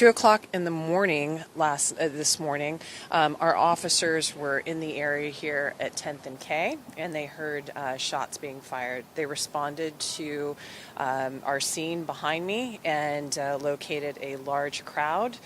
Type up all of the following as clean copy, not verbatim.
2 o'clock in the morning this morning, our officers were in the area here at 10th and K, and they heard shots being fired. They responded to our scene behind me and located a large crowd.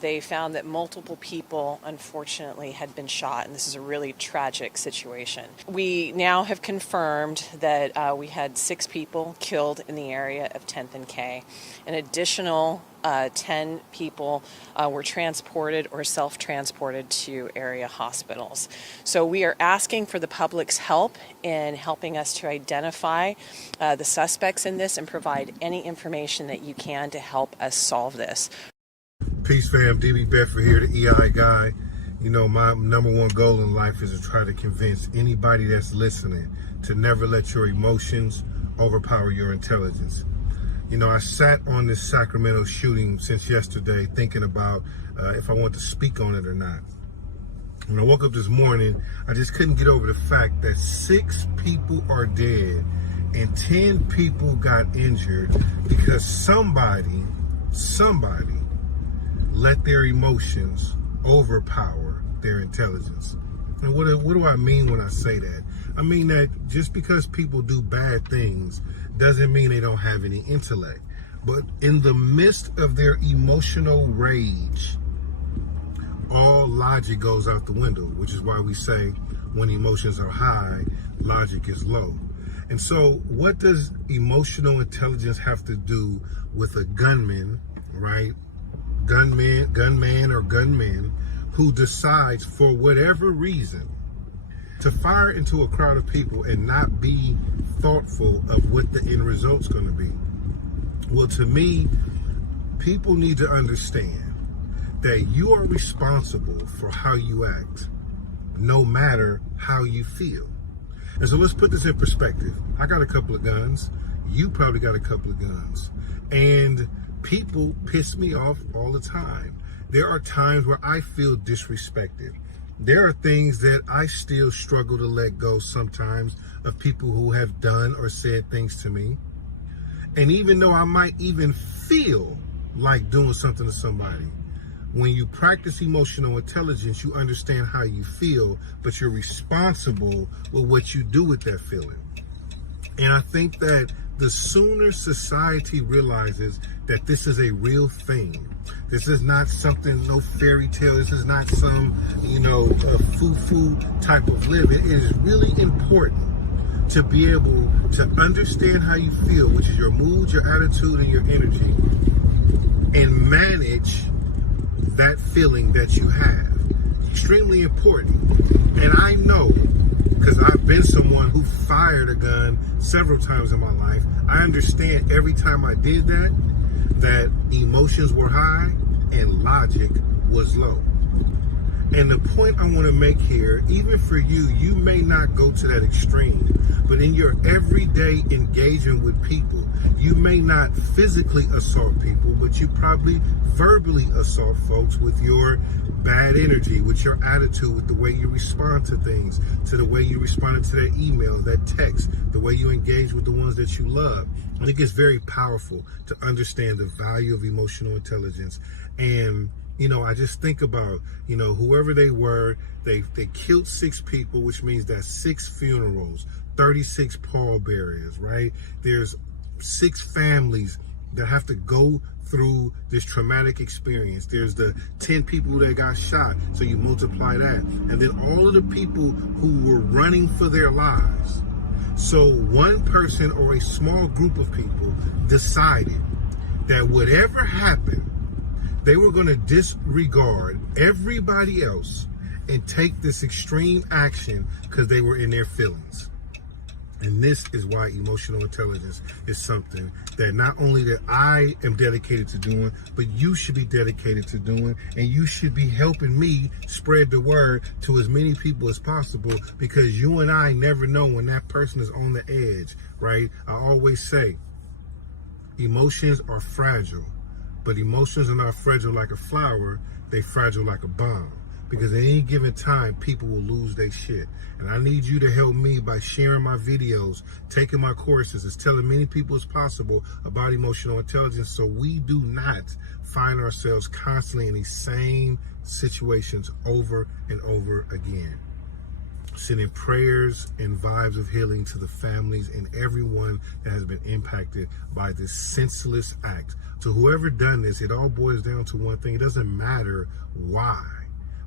They found that multiple people, unfortunately, had been shot, and this is a really tragic situation. We now have confirmed that we had 6 people killed in the area of 10th and K. An additional 10 people were transported or self-transported to area hospitals. So we are asking for the public's help in helping us to identify the suspects in this and provide any information that you can to help us solve this. Peace fam, DB Bedford here, the EI guy. You know, my number one goal in life is to try to convince anybody that's listening to never let your emotions overpower your intelligence. You know, I sat on this Sacramento shooting since yesterday thinking about if I want to speak on it or not. When I woke up this morning, I just couldn't get over the fact that 6 people are dead and 10 people got injured because somebody let their emotions overpower their intelligence. And what do I mean when I say that? I mean that just because people do bad things doesn't mean they don't have any intellect. But in the midst of their emotional rage, all logic goes out the window, which is why we say when emotions are high, logic is low. And so what does emotional intelligence have to do with a gunman, right? Gunman or gunmen who decides for whatever reason to fire into a crowd of people and not be thoughtful of what the end result's going to be. Well, to me, people need to understand that you are responsible for how you act, no matter how you feel. And so let's put this in perspective. I got a couple of guns. You probably got a couple of guns. And people piss me off all the time. There are times where I feel disrespected. There are things that I still struggle to let go sometimes of people who have done or said things to me. And even though I might even feel like doing something to somebody, when you practice emotional intelligence, you understand how you feel, but you're responsible with what you do with that feeling. And I think that the sooner society realizes that this is a real thing, this is not something, no fairy tale, this is not some, foo-foo type of living. It is really important to be able to understand how you feel, which is your mood, your attitude, and your energy, and manage that feeling that you have. Extremely important. And I know, because I've been someone who fired a gun several times in my life, I understand every time I did that emotions were high and logic was low. And the point I want to make here, even for you, you may not go to that extreme, but in your everyday engagement with people, you may not physically assault people, but you probably verbally assault folks with your bad energy, with your attitude, with the way you respond to things, to the way you responded to that email, that text, the way you engage with the ones that you love. I think it's very powerful to understand the value of emotional intelligence. And I just think about, whoever they were, they killed 6 people, which means that's 6 funerals, 36 pallbearers, right? There's 6 families that have to go through this traumatic experience. There's the 10 people that got shot, so you multiply that. And then all of the people who were running for their lives. So one person or a small group of people decided that whatever happened, they were going to disregard everybody else and take this extreme action because they were in their feelings. And this is why emotional intelligence is something that not only that I am dedicated to doing, but you should be dedicated to doing, and you should be helping me spread the word to as many people as possible, because you and I never know when that person is on the edge, right? I always say emotions are fragile. But emotions are not fragile like a flower, they fragile like a bomb. because at any given time, people will lose their shit. And I need you to help me by sharing my videos, taking my courses, as telling many people as possible about emotional intelligence, so we do not find ourselves constantly in these same situations over and over again. Sending prayers and vibes of healing to the families and everyone that has been impacted by this senseless act. To whoever done this, it all boils down to one thing. It doesn't matter why.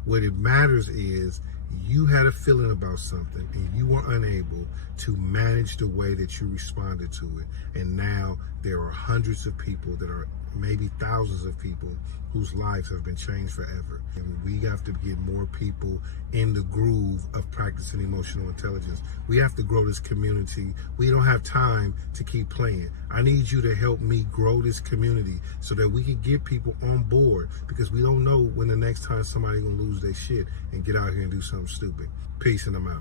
What it matters is you had a feeling about something and you were unable to manage the way that you responded to it. And now there are hundreds of people that are, maybe thousands of people whose lives have been changed forever. And we have to get more people in the groove of practicing emotional intelligence. We have to grow this community. We don't have time to keep playing. I need you to help me grow this community so that we can get people on board, because we don't know when the next time somebody gonna lose their shit and get out here and do something stupid. Peace, and I'm out.